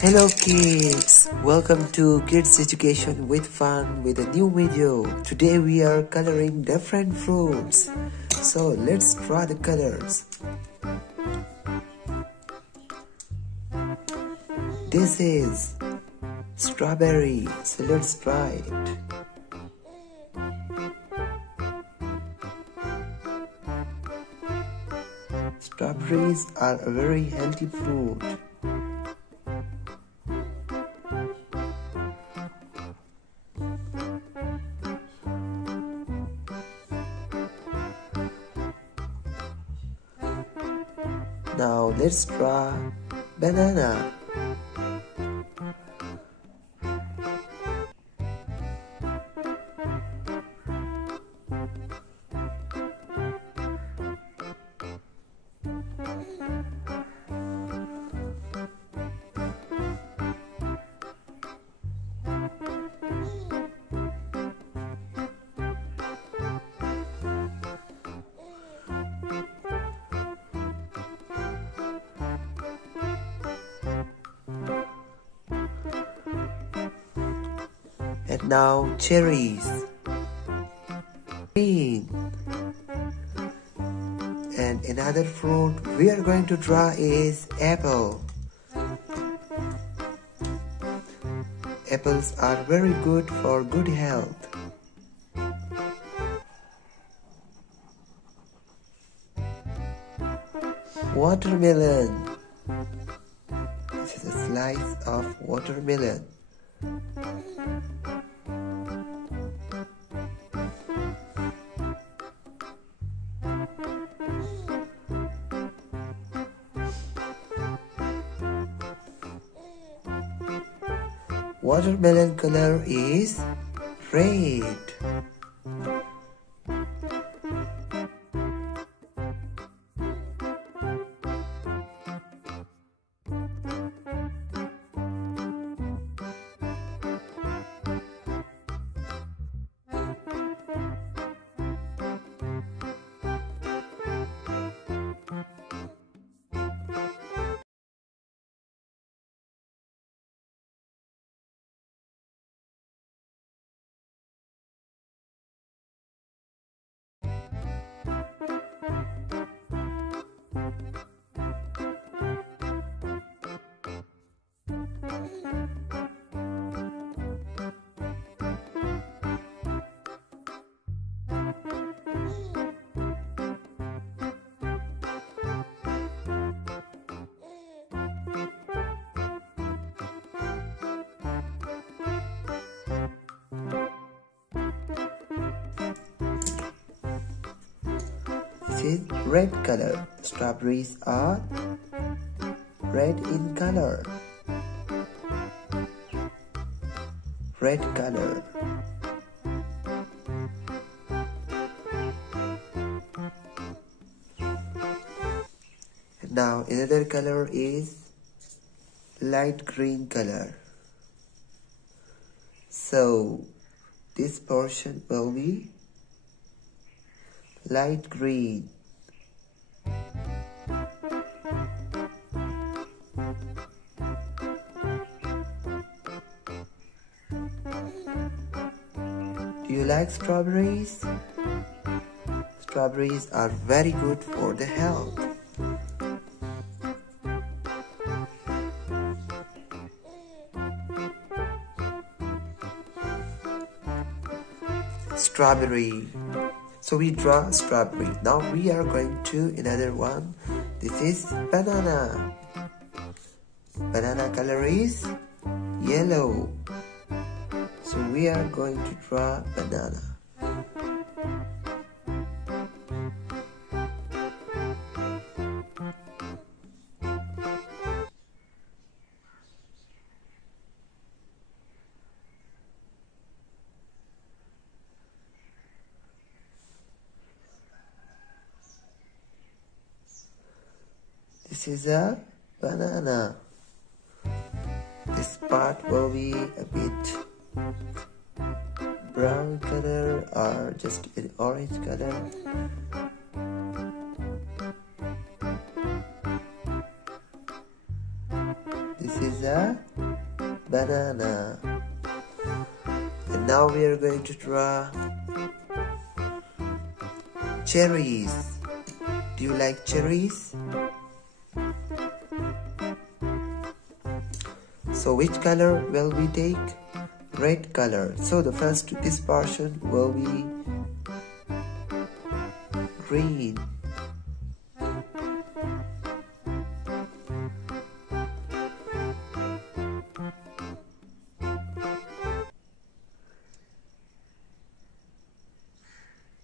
Hello kids! Welcome to Kids Education with Fun with a new video. Today we are coloring different fruits. So let's draw the colors. This is strawberry, so let's draw it. Strawberries are a very healthy fruit. Now let's draw banana. And now cherries, green, and another fruit we are going to draw is apple. Apples are very good for good health. Watermelon. This is a slice of watermelon. Watermelon color is red. This is red color. Strawberries are red in color. Red color. And now another color is light green color. So this portion will be light green. Do you like strawberries? Strawberries are very good for the health. Strawberry. So we draw strawberry. Now we are going to another one. This is banana. Banana color is yellow. So we are going to draw banana. This is a banana. This part will be a bit brown color or just an orange color. This is the banana. And now we are going to draw cherries. Do you like cherries? So which color will we take? Red color. So the first this portion will be green.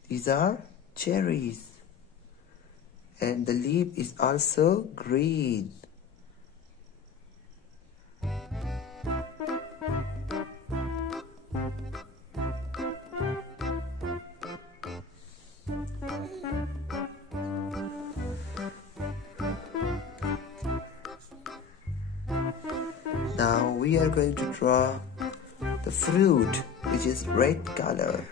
These are cherries. And the leaf is also green. Now we are going to draw the fruit, which is red color.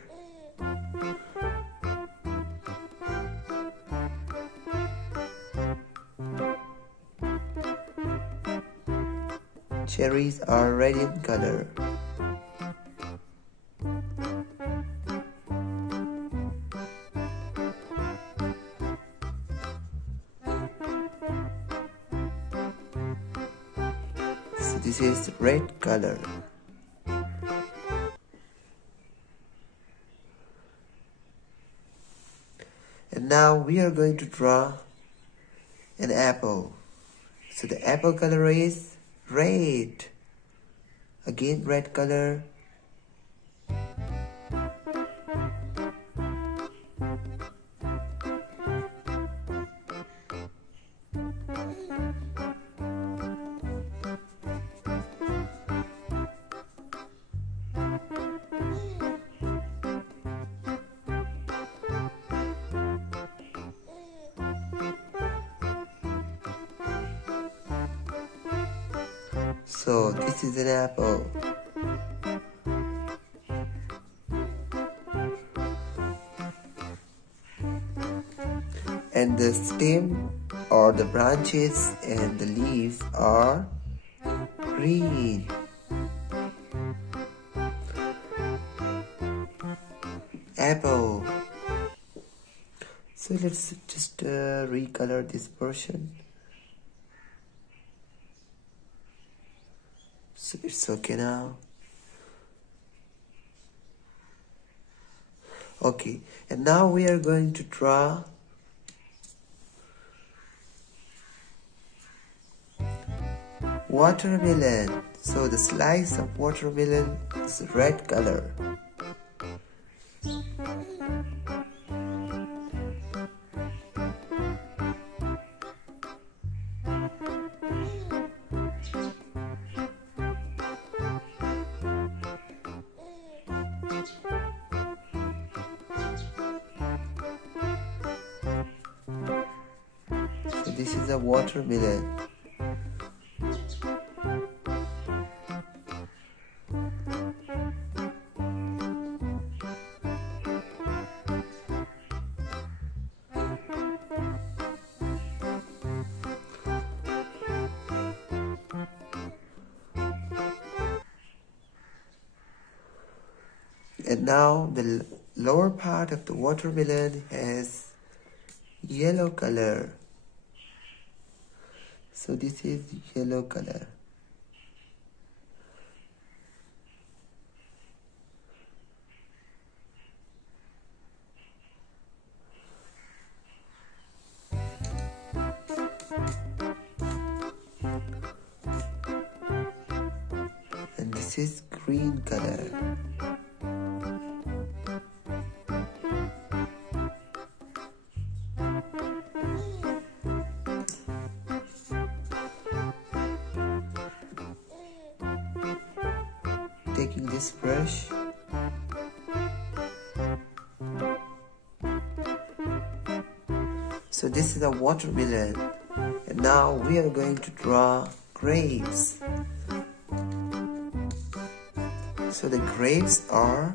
Cherries are red in color. So this is red color. And now we are going to draw an apple. So the apple color is red. Again red color. So this is an apple. And the stem or the branches and the leaves are green. Apple. So let's just recolor this portion. So it's okay now. Okay, and now we are going to draw watermelon. So the slice of watermelon is red color. So this is a watermelon. And now the lower part of the watermelon has yellow color. So this is yellow color. And this is green color. Taking this brush, so this is a watermelon, and now we are going to draw grapes. So the grapes are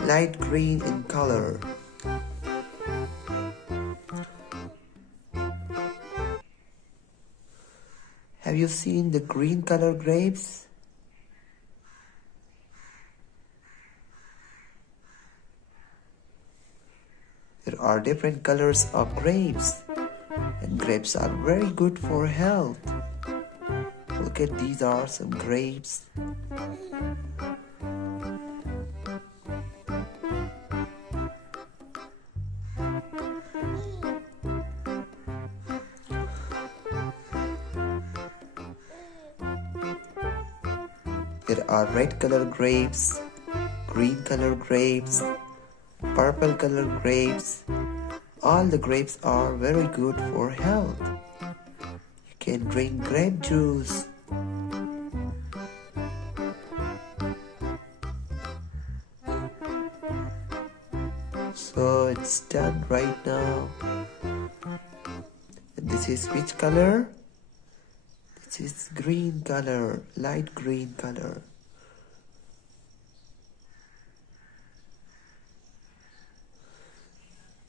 light green in color. Have you seen the green color grapes? There are different colors of grapes, and grapes are very good for health. Look at these are some grapes. There are red color grapes, green color grapes, purple color grapes. All the grapes are very good for health. You can drink grape juice. So it's done right now. And this is which color? This is green color, light green color.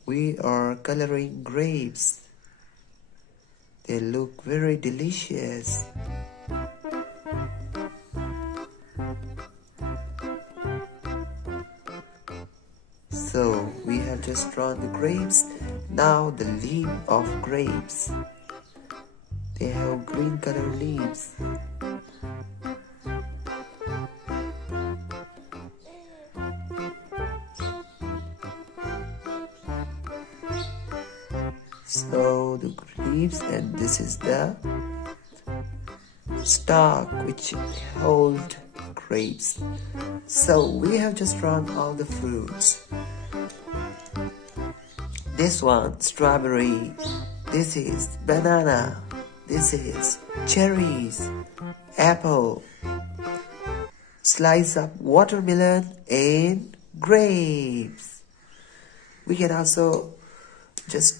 We are coloring grapes. They look very delicious. So we have just drawn the grapes. Now the leaf of grapes. They have green color leaves. So the leaves, and this is the stalk which hold grapes. So we have just drawn all the fruits. This one, strawberry. This is banana. This is cherries, apple, slice of watermelon, and grapes. We can also just